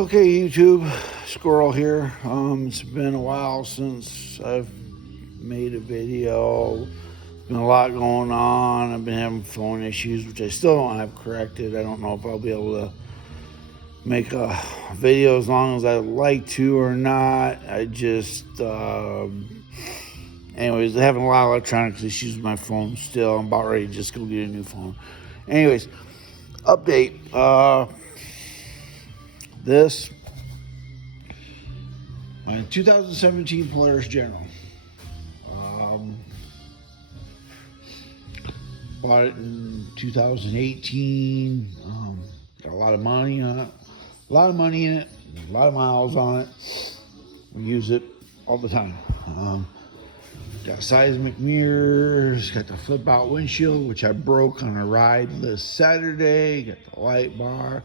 Okay, YouTube, Squirrel here. It's been a while since I've made a video. Been a lot going on. I've been having phone issues, which I still don't have corrected. I don't know if I'll be able to make a video as long as I'd like to or not. Anyways, having a lot of electronics issues with my phone still. I'm about ready to just go get a new phone. Anyways, update. This my 2017 Polaris General. Bought it in 2018. Got a lot of money on it. A lot of money in it. A lot of miles on it. We use it all the time. Got seismic mirrors. Got the flip out windshield, which I broke on a ride this Saturday. Got the light bar.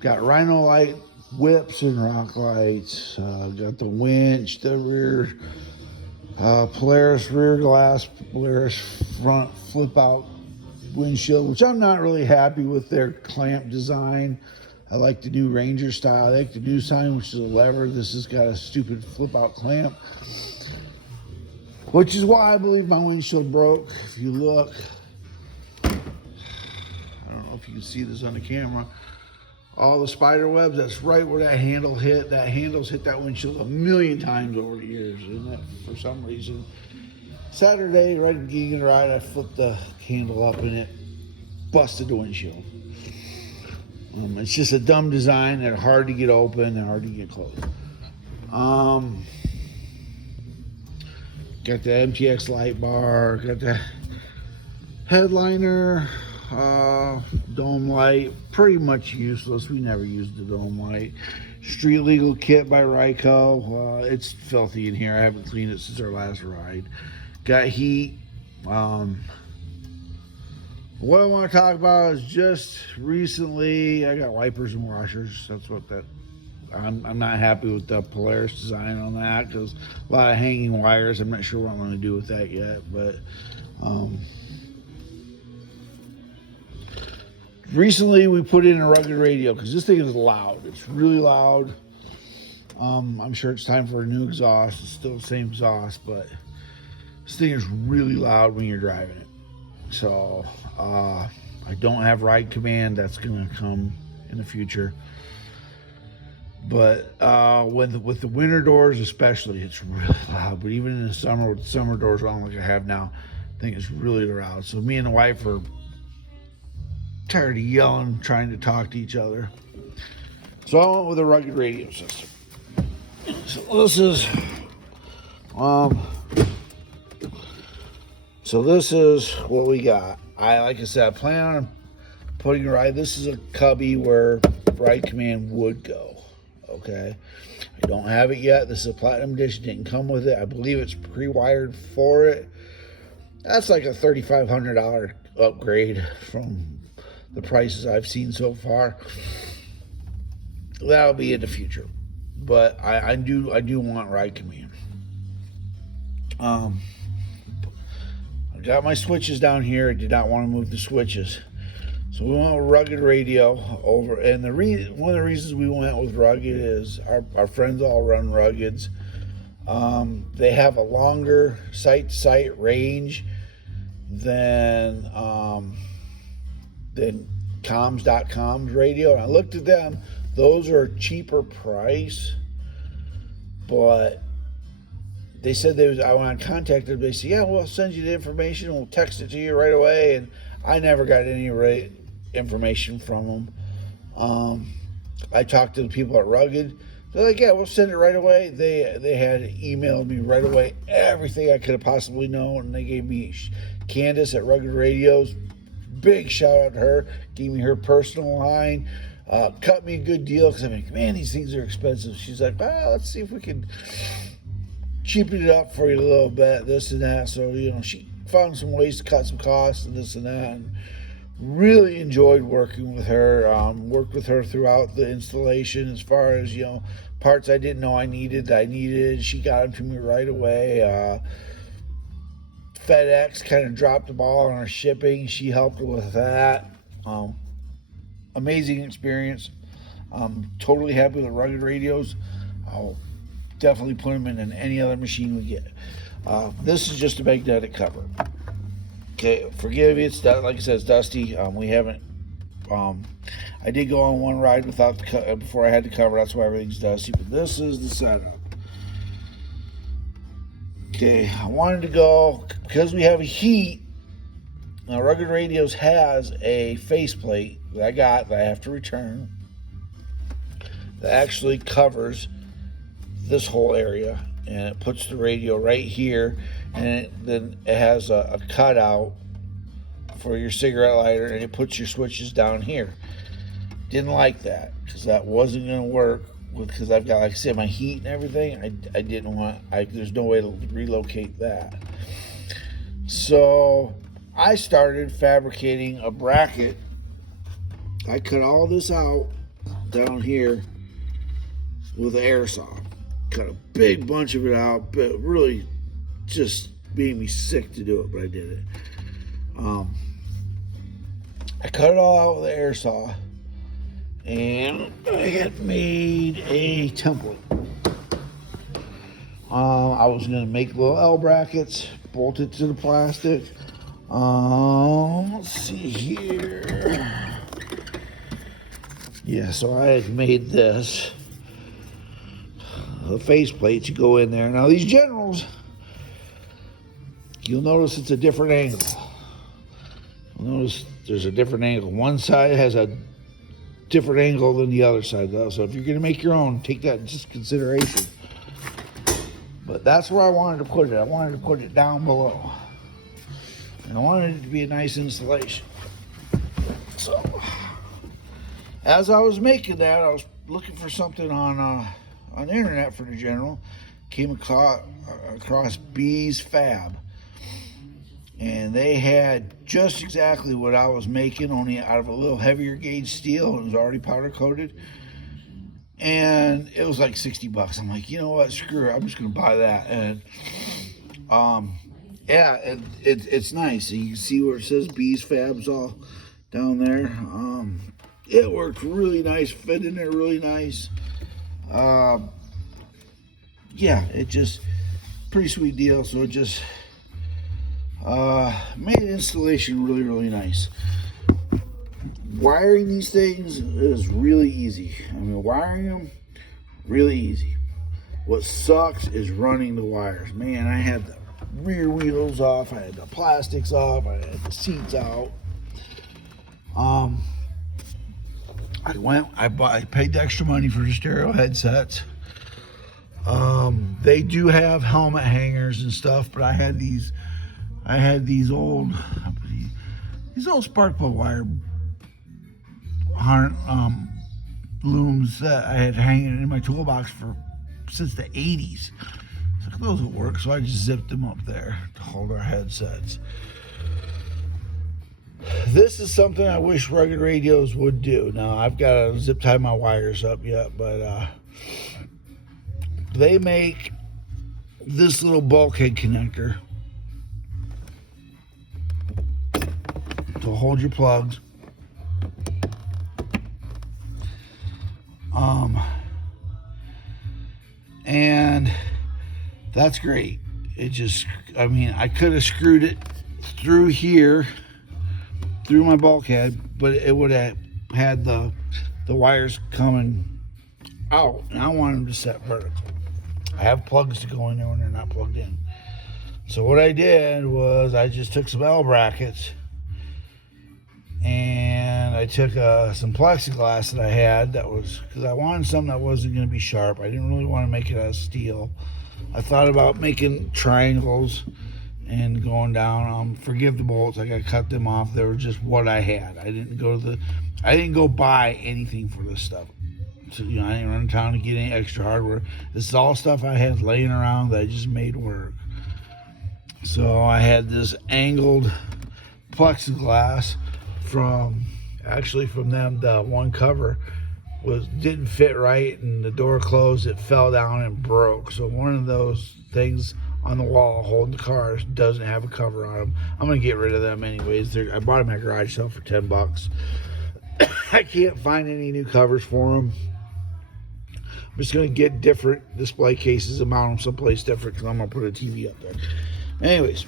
Got Rhino light whips and rock lights. Got the winch, the rear Polaris rear glass, Polaris front flip out windshield, which I'm not really happy with their clamp design. I like the new Ranger style. I like the new sign, which is a lever. This has got a stupid flip out clamp, which is why I believe my windshield broke. If you look, I don't know if you can see this on the camera. All the spider webs, that's right where that handle hit. That handle's hit that windshield a million times over the years. And that, for some reason, Saturday, right at the beginning of the ride, I flipped the handle up and it busted the windshield. It's just a dumb design. They're hard to get open and hard to get closed. Got the MTX light bar, got the headliner, dome light, pretty much useless. We never used the dome light. Street legal kit by Ryco. It's filthy in here. I haven't cleaned it since our last ride. Got heat. What I want to talk about is just recently I got wipers and washers. That's what that. I'm not happy with the Polaris design on that because a lot of hanging wires. I'm not sure what I'm going to do with that yet, but recently we put in a rugged radio because this thing is loud. It's really loud. I'm sure it's time for a new exhaust. It's still the same exhaust, but this thing is really loud when you're driving it. So I don't have ride command. That's going to come in the future. But with the winter doors especially, it's really loud. But even in the summer, with the summer doors on like I have now, I think it's really loud. So me and the wife are tired of yelling, trying to talk to each other. So I went with a rugged radio system. So this is what we got. Like I said, I plan on putting a ride. This is a cubby where ride command would go. Okay, I don't have it yet. This is a platinum edition. Didn't come with it. I believe it's pre-wired for it. That's like a $3,500 upgrade from the prices I've seen so far. That'll be in the future, but I do want ride command. I got my switches down here. I did not want to move the switches. So we went with rugged radio over, and one of the reasons we went with rugged is our friends all run ruggeds. They have a longer site-to-site range than comms.com's radio. And I looked at them; those are cheaper price, but they said when I contacted them, they said, "Yeah, we'll send you the information. We'll text it to you right away." And I never got any information from them. I talked to the people at Rugged. They're like, "Yeah, we'll send it right away." They had emailed me right away everything I could have possibly known, and they gave me Candace at Rugged Radios. Big shout out to her. Gave me her personal line. Cut me a good deal because I'm like, man, these things are expensive. She's like, well, let's see if we can cheapen it up for you a little bit, this and that. So, she found some ways to cut some costs and this and that. And really enjoyed working with her. Worked with her throughout the installation as far as, parts I didn't know I needed. She got them to me right away. FedEx kind of dropped the ball on our shipping. She helped with that. Amazing experience. I'm totally happy with the Rugged radios. I'll definitely put them in any other machine we get. This is just a magnetic cover. Okay, forgive me, it's like I said, it's dusty. We haven't. I did go on one ride without the before I had the cover. That's why everything's dusty. But this is the setup. Okay, I wanted to go because we have a heat. Now, Rugged Radios has a faceplate that I got that I have to return that actually covers this whole area, and it puts the radio right here, and then it has a cutout for your cigarette lighter, and it puts your switches down here. Didn't like that because that wasn't going to work because I've got, like I said, my heat and everything. I didn't want. There's no way to relocate that. So I started fabricating a bracket. I cut all this out down here with an air saw. Cut a big bunch of it out, but really just made me sick to do it, but I did it. I cut it all out with an air saw, and I had made a template. I was going to make little L brackets, bolt it to the plastic. Let's see here. Yeah, so I had made this. The faceplate to go in there. Now these Generals, you'll notice it's a different angle. You'll notice there's a different angle. One side has a different angle than the other side though. So if you're going to make your own, take that into consideration. But that's where I wanted to put it. I wanted to put it down below. And I wanted it to be a nice installation. So as I was making that, I was looking for something on the internet for the General. Came across Bees Fab, and they had just exactly what I was making, only out of a little heavier gauge steel. It was already powder coated, and it was like $60. I'm like, you know what, screw it, I'm just gonna buy that. And yeah, it's nice. So you can see where it says Bees Fab's all down there. It worked really nice, fit in there really nice. Yeah, it just pretty sweet deal. So it just made installation really, really nice. Wiring these things is really easy. I mean, wiring them really easy. What sucks is running the wires. Man, I had the rear wheels off, I had the plastics off, I had the seats out. I paid the extra money for the stereo headsets. They do have helmet hangers and stuff, but I had these old spark plug wire looms that I had hanging in my toolbox since the 80s. So those will work, so I just zipped them up there to hold our headsets. This is something I wish Rugged Radios would do. Now, I've got to zip tie my wires up yet, but they make this little bulkhead connector to hold your plugs. And that's great. It just, I mean, I could have screwed it through here, through my bulkhead, but it would have had the wires coming out, and I want them to set vertical. I have plugs to go in there when they're not plugged in. So what I did was I just took some L brackets, and I took some plexiglass that I had that was, because I wanted something that wasn't going to be sharp. I didn't really want to make it out of steel. I thought about making triangles and going down. Forgive the bolts, I got to cut them off. They were just what I had. I didn't go buy anything for this stuff. So, you know, I didn't run to town to get any extra hardware. This is all stuff I had laying around that I just made work. So I had this angled plexiglass from them. The one cover didn't fit right, and the door closed, it fell down and broke. So one of those things on the wall holding the cars doesn't have a cover on them. I'm gonna get rid of them anyways. I bought them at garage sale for $10. I can't find any new covers for them. I'm just going to get different display cases and mount them someplace different because I'm going to put a TV up there. Anyways,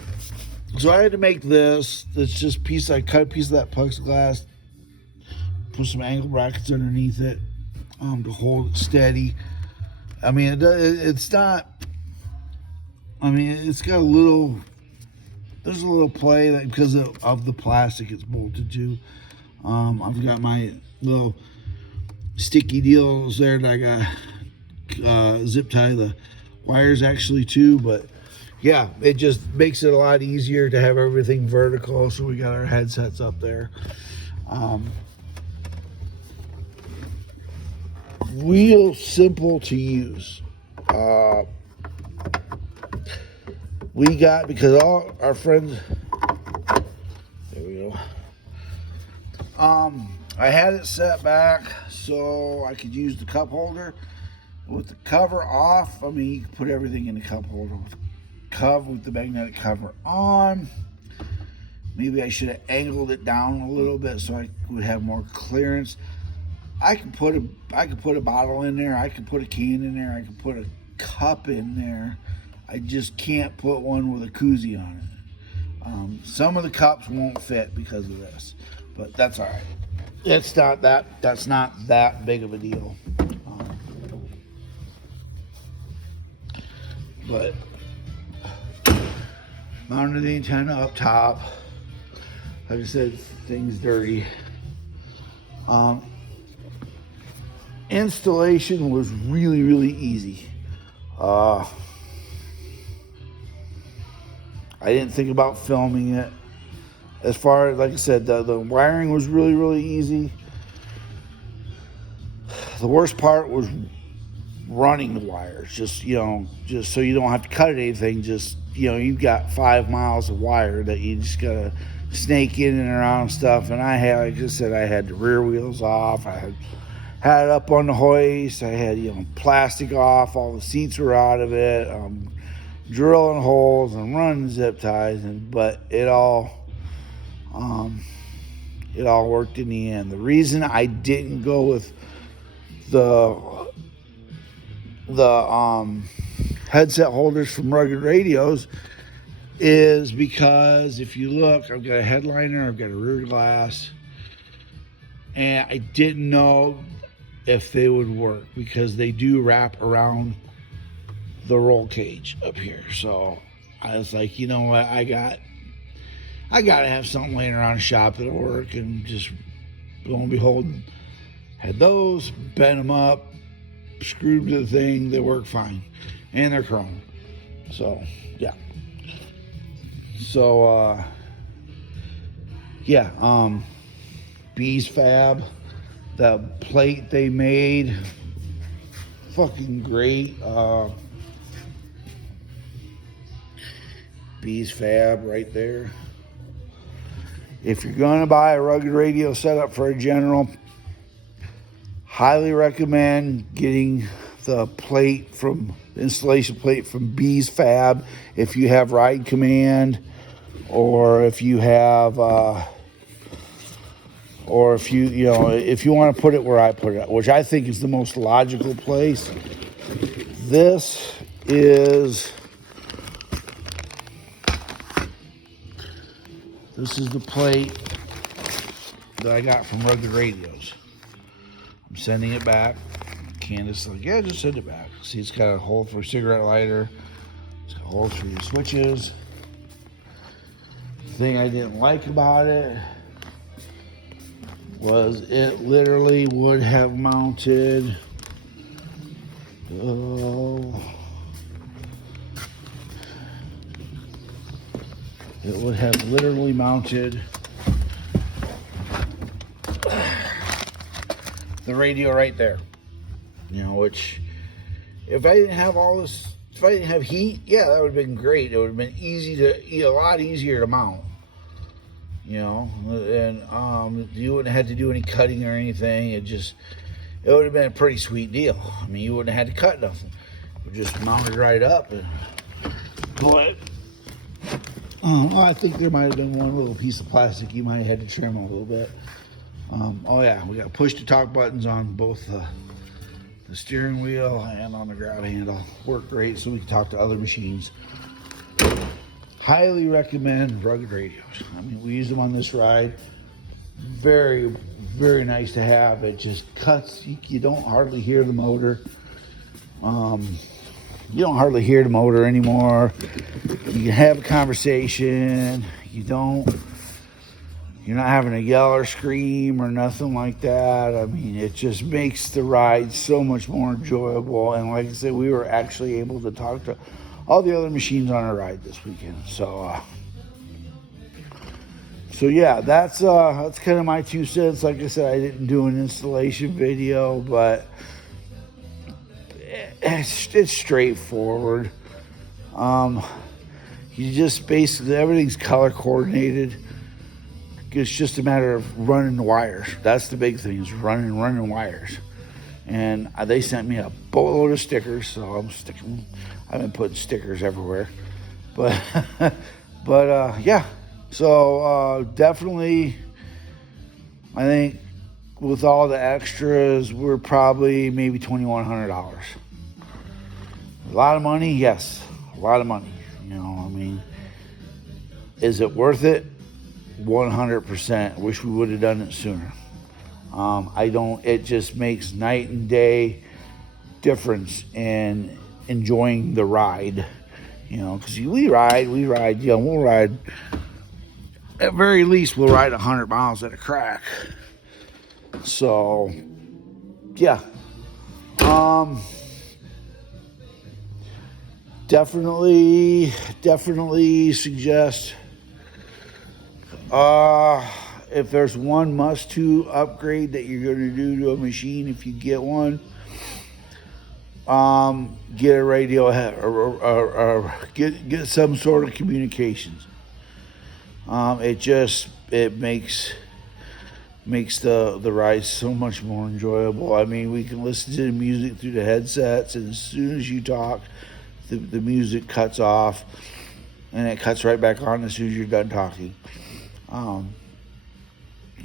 so I had to make this. It's just I cut a piece of that plexiglass, put some angle brackets underneath it to hold it steady. I mean, it's not, I mean, it's got there's a little play that because of the plastic it's bolted to. I've got my little sticky deals there that I got zip tie the wires actually too, but yeah, it just makes it a lot easier to have everything vertical. So we got our headsets up there. Real simple to use. We got, because all our friends, there we go. I had it set back so I could use the cup holder with the cover off. I mean, you can put everything in the cup holder with the magnetic cover on. Maybe I should have angled it down a little bit so I would have more clearance. I could put a bottle in there. I could put a can in there. I could put a cup in there. I just can't put one with a koozie on it. Some of the cups won't fit because of this, but that's all right. That's not that big of a deal. But mounted the antenna up top. Like I said, thing's dirty. Installation was really, really easy. I didn't think about filming it. As far as, like I said, the wiring was really, really easy. The worst part was running the wires. Just so you don't have to cut anything. Just, you've got 5 miles of wire that you just gotta snake in and around stuff. And I had, like I said, I had the rear wheels off. I had it up on the hoist. I had, plastic off. All the seats were out of it. Drilling holes and running zip ties, but it all worked in the end. The reason I didn't go with the headset holders from Rugged Radios is because if you look, I've got a headliner, I've got a rear glass, and I didn't know if they would work because they do wrap around the roll cage up here. So I was like, you know what, I gotta have something laying around the shop that'll work. And just lo and behold, had those, bent them up, screwed to the thing. They work fine, and they're chrome. So yeah. So Bees Fab, the plate they made, fucking great. Bees Fab right there. If you're gonna buy a Rugged Radio setup for a general, highly recommend getting the installation plate from Bees Fab. If you have Ride Command, or if you have, or if you want to put it where I put it, which I think is the most logical place. This is the plate that I got from Rugged Radios. I'm sending it back. Candace like, yeah, just send it back. See, it's got a hole for a cigarette lighter. It's got holes for your switches. The thing I didn't like about it was it literally would have mounted it would have literally mounted the radio right there. Which if I didn't have all this, if I didn't have heat, yeah, that would have been great. It would have been a lot easier to mount. And you wouldn't have had to do any cutting or anything. It would have been a pretty sweet deal. I mean, you wouldn't have had to cut nothing. You just mount it right up and but I think there might have been one little piece of plastic you might have had to trim a little bit. Oh yeah, we got push to talk buttons on both the steering wheel and on the grab handle. Work great, so we can talk to other machines. Highly recommend Rugged radios. I mean, we use them on this ride. Very, very nice to have. It just cuts. You don't hardly hear the motor. You don't hardly hear the motor anymore. You can have a conversation. You're not having to yell or scream or nothing like that. I mean, it just makes the ride so much more enjoyable. And like I said, we were actually able to talk to all the other machines on our ride this weekend. So yeah, that's kind of my 2 cents. Like I said, I didn't do an installation video, but it's straightforward. You just basically, everything's color coordinated. It's just a matter of running the wires. That's the big thing, is running wires. And they sent me a boatload of stickers, so I've been putting stickers everywhere. But yeah. So definitely, I think with all the extras, we're probably maybe $2,100. A lot of money, yes, a lot of money. You know, I mean, is it worth it? 100%. Wish we would have done it sooner. It just makes night and day difference in enjoying the ride. You know, because we ride, you know, we'll ride, at very least, we'll ride 100 miles at a crack. So, yeah. Definitely suggest, if there's one must-to upgrade that you're going to do to a machine, if you get one, get a radio or get some sort of communications. It makes the ride so much more enjoyable. I mean, we can listen to the music through the headsets, and as soon as you talk, the music cuts off, and it cuts right back on as soon as you're done talking.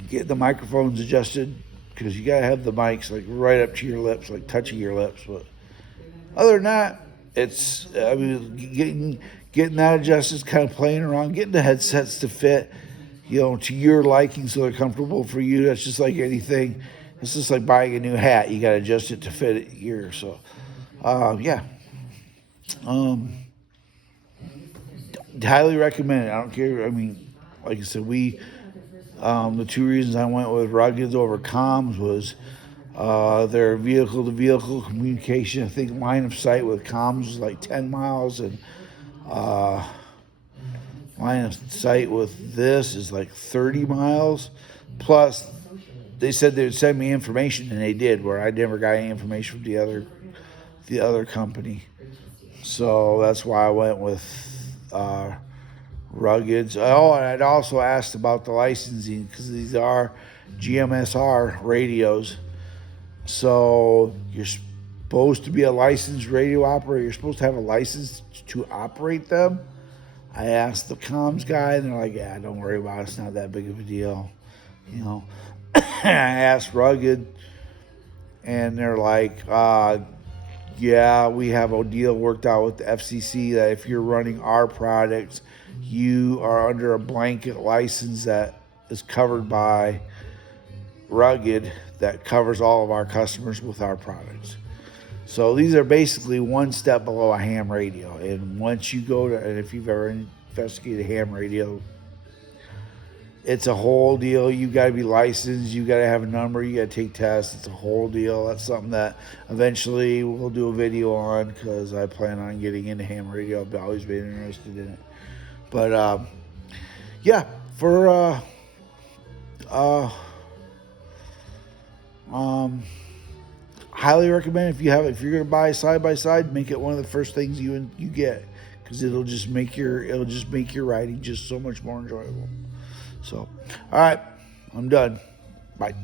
Get the microphones adjusted, because you gotta have the mics like right up to your lips, like touching your lips. But other than that, getting that adjusted is kind of playing around, getting the headsets to fit, you know, to your liking, so they're comfortable for you. That's just like anything. It's just like buying a new hat. You gotta adjust it to fit your ear. So, yeah. Highly recommend it. I don't care. I mean, like I said, the 2 reasons I went with Ruggeds over Comms was their vehicle-to-vehicle communication. I think line of sight with Comms was like 10 miles, and line of sight with this is like 30 miles. Plus, they said they would send me information, and they did, where I never got any information from the other company. So that's why I went with Ruggeds. Oh, and I'd also asked about the licensing, because these are GMSR radios. So you're supposed to be a licensed radio operator. You're supposed to have a license to operate them. I asked the comms guy, and they're like, yeah, don't worry about it. It's not that big of a deal. You know, I asked Rugged, and they're like, yeah, we have a deal worked out with the FCC that if you're running our products, you are under a blanket license that is covered by Rugged, that covers all of our customers with our products. So these are basically one step below a ham radio. And once you go to, and if you've ever investigated a ham radio, it's a whole deal. You got to be licensed. You got to have a number. You got to take tests. It's a whole deal. That's something that eventually we'll do a video on, because I plan on getting into ham radio. I've always been interested in it. But yeah, for highly recommend, if you're gonna buy a side by side, make it one of the first things you get, because it'll just make your riding just so much more enjoyable. So, all right, I'm done. Bye.